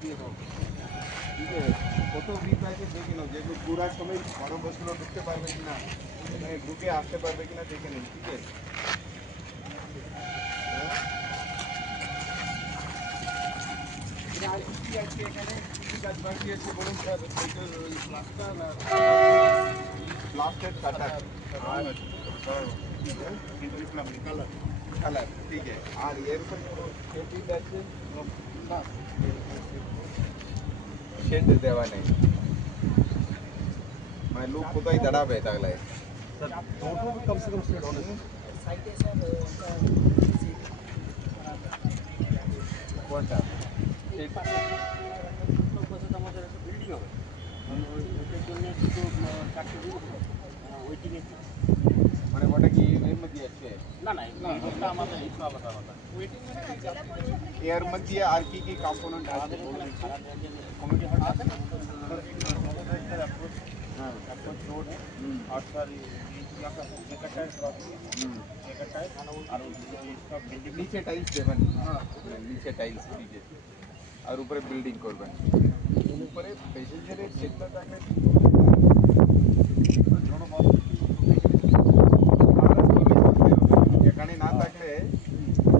ঠিক আছে, কত ভিড় আছে দেখে নাও, যেগুলো ঘোরার সময় বড় বসগুলো ঢুকতে পারবে কিনা, এখানে ঢুকে আসতে পারবে কিনা দেখে নিন। ঠিক আছে, এখানে কি কাজ বাকি আছে বলুন স্যার? প্লাস্টার কাটার আর কালার, ঠিক আছে। আর এর উপরে शेड আছে না, शेड দেওয়া নেই, মানে লোক কোথায় দাঁড়াবে তাহলে? सर दोनों में कम से कम शेड होने चाहिए। साइड है सर কোনটা शेड? বছর আমাদের একটা বিল্ডিং হবে, ওইটার জন্য শুধু চারটে রুম ওয়েটিং এ। মানে ওটা কি এর মধ্যে আছে? না না, এই রুমটা আমাদের একটু আলাদা আলাদা ওয়েটিং এর মধ্যে আর কি কি কম্পোনেন্ট আছে? আমাদের এখানে কমিটি হল আছে না, হ্যাঁ, अप्रोच रोड है और सर ये का टाइल का टाइल और इसका बिल्डिंग নিচে টাইলস দেবেন, নিচে টাইলস দিকে আর উপরে বিল্ডিং করবেন। উপরে প্যাসেঞ্জারের সেটটা থাকলে এখানে না থাকলে,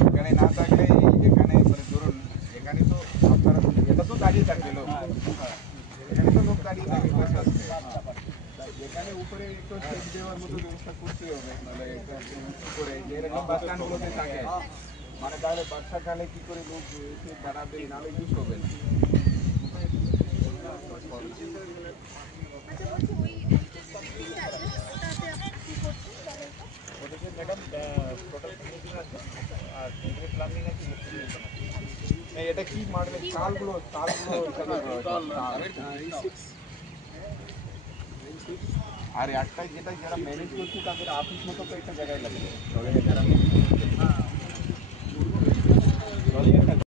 এখানে না থাকলে এখানে মানে ধরুন এখানে তো আপনারা এটা তো দাঁড়িয়ে থাকবে লোক, এখানে তো লোক দাঁড়িয়ে থাকে বসে আসবে, এখানে উপরে একটু সেট দেওয়ার মতো ব্যবস্থা করতে হবে, মানে করে যেরকম বাস স্ট্যান্ডগুলোতে থাকে, মানে তাহলে বর্ষাকালে কি করে লোক এসে দাঁড়াবে, নাহলে ইউজ হবে না। ওদেরকে ম্যাডাম টোটাল ফিনিশিং আছে আর প্লাম্বিং আছে, এটা কি মারবে? চালগুলো আর একটাই যেটা যারা ম্যানেজ করছে তাদের অফিস মতো তো একটা জায়গায় লাগবে, যারা